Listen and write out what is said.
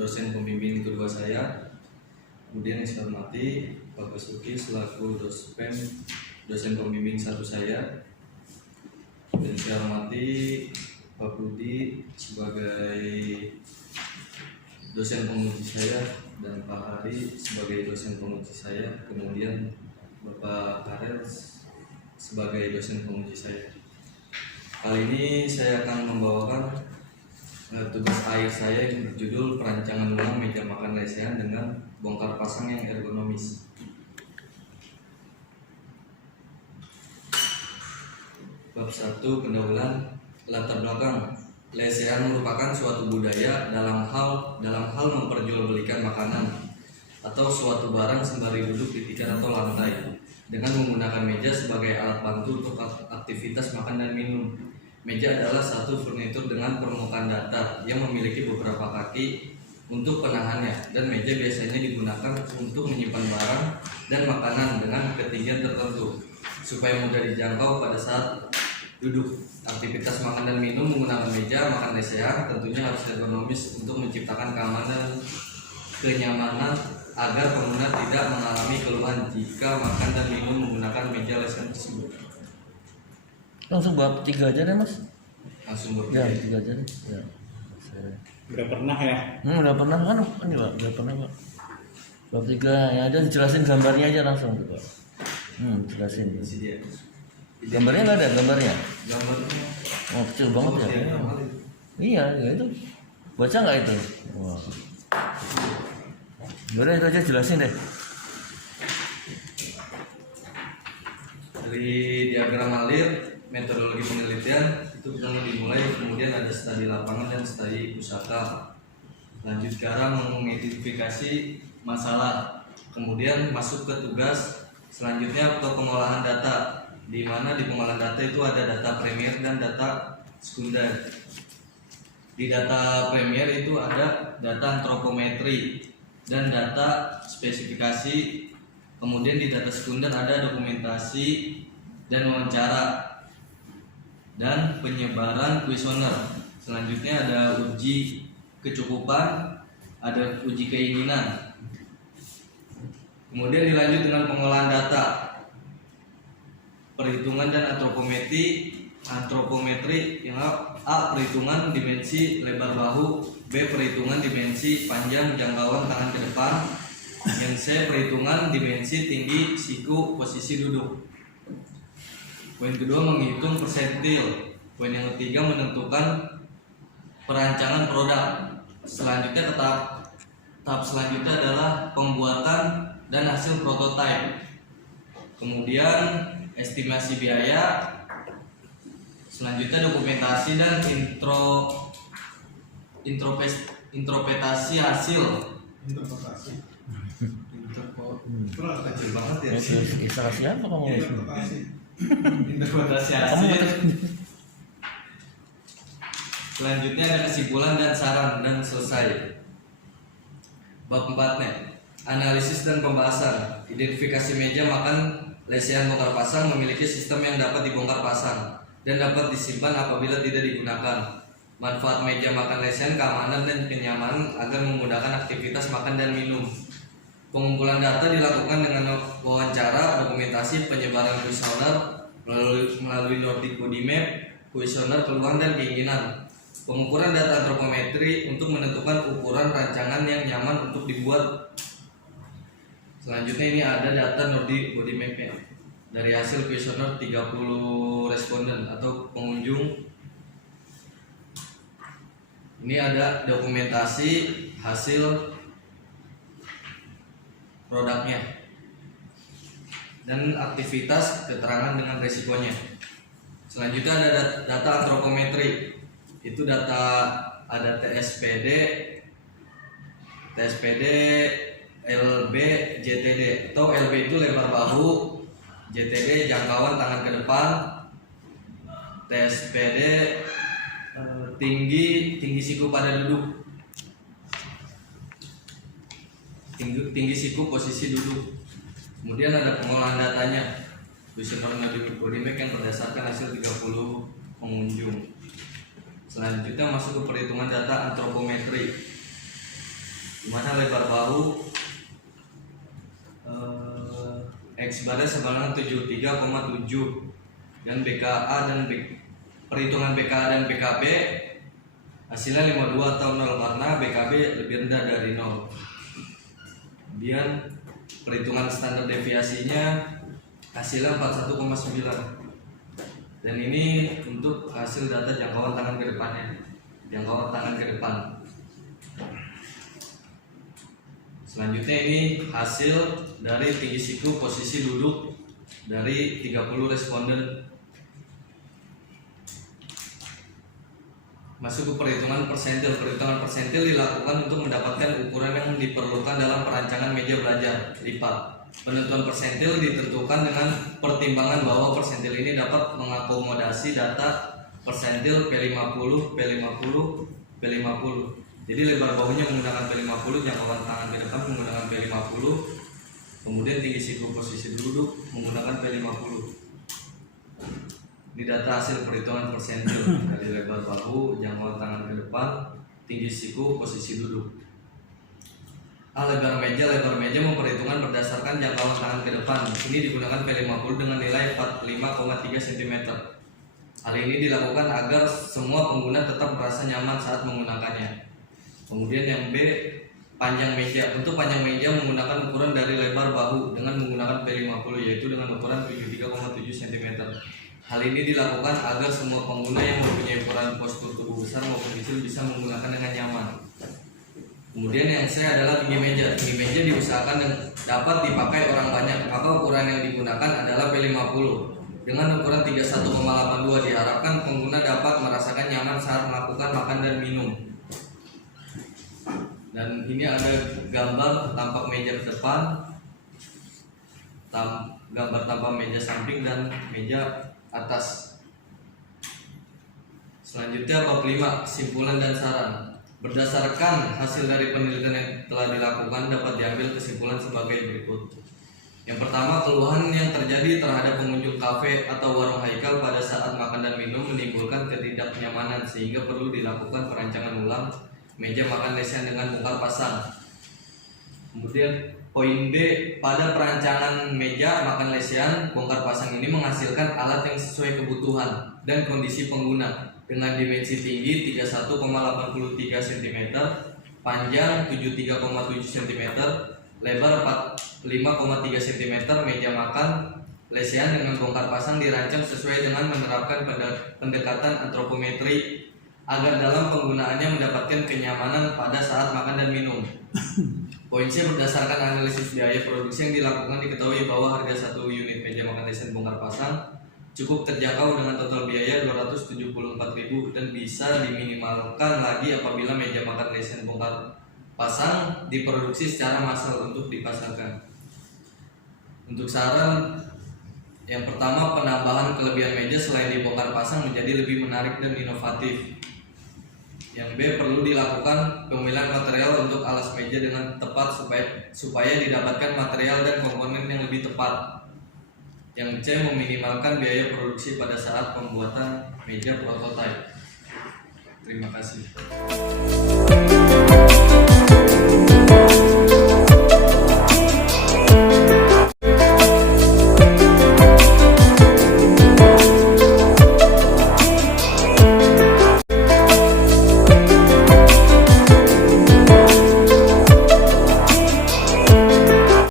dosen pembimbing kedua saya. Kemudian yang saya hormati Pak Basuki selaku dosen pembimbing satu saya. Dan saya hormati Pak Budi sebagai dosen penguji saya dan Pak Hari sebagai dosen penguji saya. Kemudian Bapak Karel sebagai dosen penguji saya. Kali ini saya akan membawakan tugas akhir saya yang berjudul perancangan ulang meja makan lesehan dengan bongkar pasang yang ergonomis. Bab 1, pendahuluan. Latar belakang. Lesehan merupakan suatu budaya dalam hal memperjualbelikan makanan atau suatu barang sembari duduk di tikar atau lantai dengan menggunakan meja sebagai alat bantu untuk aktivitas makan dan minum. Meja adalah satu furnitur dengan permukaan datar yang memiliki beberapa kaki untuk penahannya, dan meja biasanya digunakan untuk menyimpan barang dan makanan dengan ketinggian tertentu supaya mudah dijangkau pada saat duduk. Aktivitas makan dan minum menggunakan meja makan lesehan tentunya harus ergonomis untuk menciptakan keamanan dan kenyamanan agar pengguna tidak mengalami keluhan jika makan dan minum menggunakan meja lesehan tersebut. Langsung bab 3 aja deh mas. Langsung bab 3 aja deh. Ya. Udah pernah ya? Udah pernah kan ini pak, udah pernah pak. Bab 3 ya ada, jelasin gambarnya aja langsung tuh pak. Jelasin. Gambarnya nggak ada gambarnya? Gambarnya. Oh kecil banget ya. Iya ya itu. Baca nggak itu? Wah. Yaudah itu aja jelasin deh. Dari diagram alir, metodologi penelitian itu pertama dimulai, kemudian ada studi lapangan dan studi pusaka. Lanjut sekarang mengidentifikasi masalah, kemudian masuk ke tugas selanjutnya ke pengolahan data, di mana di pengolahan data itu ada data premier dan data sekunder. Di data premier itu ada data antropometri dan data spesifikasi. Kemudian di data sekunder ada dokumentasi dan wawancara dan penyebaran kuesioner. Selanjutnya ada uji kecukupan, ada uji keinginan. Kemudian dilanjut dengan pengolahan data, perhitungan dan antropometri yang A. Perhitungan dimensi lebar bahu, B. Perhitungan dimensi panjang jangkauan tangan ke depan, yang C. Perhitungan dimensi tinggi siku posisi duduk. Poin kedua menghitung persentil. Poin yang ketiga menentukan perancangan produk. Selanjutnya tahap selanjutnya adalah pembuatan dan hasil prototipe. Kemudian estimasi biaya. Selanjutnya dokumentasi dan interpretasi hasil. Kecil banget ya. Ilustrasi apa kamu? Interpretasi hasil. Selanjutnya ada kesimpulan dan saran dan selesai. Bab 4-nya analisis dan pembahasan. Identifikasi meja makan lesehan bongkar pasang memiliki sistem yang dapat dibongkar pasang dan dapat disimpan apabila tidak digunakan. Manfaat meja makan lesehan keamanan dan kenyamanan agar memudahkan aktivitas makan dan minum. Pengumpulan data dilakukan dengan wawancara, dokumentasi, penyebaran kuesioner melalui Nordic Body Map, kuesioner keluhan dan keinginan. Pengukuran data antropometri untuk menentukan ukuran rancangan yang nyaman untuk dibuat. Selanjutnya ini ada data Nordic Body Map dari hasil kuesioner 30 responden atau pengunjung. Ini ada dokumentasi hasil produknya dan aktivitas keterangan dengan resikonya. Selanjutnya ada data antropometri. Itu data ada TSPD, LB, JTD. Atau LB itu lebar bahu, JTD jangkauan tangan ke depan, TSPD tinggi siku pada duduk, tinggi siku posisi duduk. Kemudian ada pengolahan datanya, kuesioner Nordic Body Map yang berdasarkan hasil 30 pengunjung. Selanjutnya masuk ke perhitungan data antropometri. dimana lebar bahu X bar sebarangan 73,7 dan BKA dan perhitungan BKA dan BKB hasilnya 52 atau 0 karena BKB lebih rendah dari 0. Kemudian perhitungan standar deviasinya hasilnya 41,9 dan ini untuk hasil data jangkauan tangan ke depannya, jangkauan tangan ke depan. Selanjutnya ini hasil dari tinggi siku posisi duduk dari 30 responden. Masuk ke perhitungan persentil. Perhitungan persentil dilakukan untuk mendapatkan ukuran yang diperlukan dalam perancangan meja belajar lipat. Penentuan persentil ditentukan dengan pertimbangan bahwa persentil ini dapat mengakomodasi data persentil P50, P50, P50. Jadi lebar bahunya menggunakan P50, jangkauan tangan ke depan menggunakan P50, kemudian tinggi siku posisi duduk menggunakan P50. Ini data hasil perhitungan persentil dari lebar bahu, jangkauan tangan ke depan, tinggi siku, posisi duduk. Lebar meja memperhitungkan berdasarkan jangkauan tangan ke depan. Di sini digunakan P50 dengan nilai 45,3 cm. Hal ini dilakukan agar semua pengguna tetap merasa nyaman saat menggunakannya. Kemudian yang B, panjang meja. Untuk panjang meja menggunakan ukuran dari lebar bahu dengan menggunakan P50 yaitu dengan ukuran 73,7 cm. Hal ini dilakukan agar semua pengguna yang mempunyai ukuran postur tubuh besar maupun kecil bisa menggunakan dengan nyaman. Kemudian yang C adalah tinggi meja. Tinggi meja diusahakan dan dapat dipakai orang banyak, maka ukuran yang digunakan adalah P50. Dengan ukuran 31,82 diharapkan pengguna dapat merasakan nyaman saat melakukan makan dan minum. Dan ini ada gambar tampak meja depan, gambar tampak meja samping dan meja atas. Selanjutnya bab 5, kesimpulan dan saran. Berdasarkan hasil dari penelitian yang telah dilakukan dapat diambil kesimpulan sebagai berikut. Yang pertama, keluhan yang terjadi terhadap pengunjung kafe atau warung Haikal pada saat makan dan minum menimbulkan ketidaknyamanan sehingga perlu dilakukan perancangan ulang meja makan lesehan dengan bongkar pasang. Kemudian poin B, pada perancangan meja makan lesehan bongkar pasang ini menghasilkan alat yang sesuai kebutuhan dan kondisi pengguna dengan dimensi tinggi 31,83 cm, panjang 73,7 cm, lebar 45,3 cm. Meja makan lesehan dengan bongkar pasang dirancang sesuai dengan menerapkan pendekatan antropometri agar dalam penggunaannya mendapatkan kenyamanan pada saat makan dan minum. Poin C, berdasarkan analisis biaya produksi yang dilakukan diketahui bahwa harga 1 unit meja makan lesehan bongkar pasang cukup terjangkau dengan total biaya 274.000 dan bisa diminimalkan lagi apabila meja makan lesehan bongkar pasang diproduksi secara massal untuk dipasarkan. Untuk saran, yang pertama, penambahan kelebihan meja selain dibongkar pasang menjadi lebih menarik dan inovatif. Yang B, perlu dilakukan pemilihan material untuk alas meja dengan tepat supaya didapatkan material dan komponen yang lebih tepat. Yang C, meminimalkan biaya produksi pada saat pembuatan meja prototipe. Terima kasih.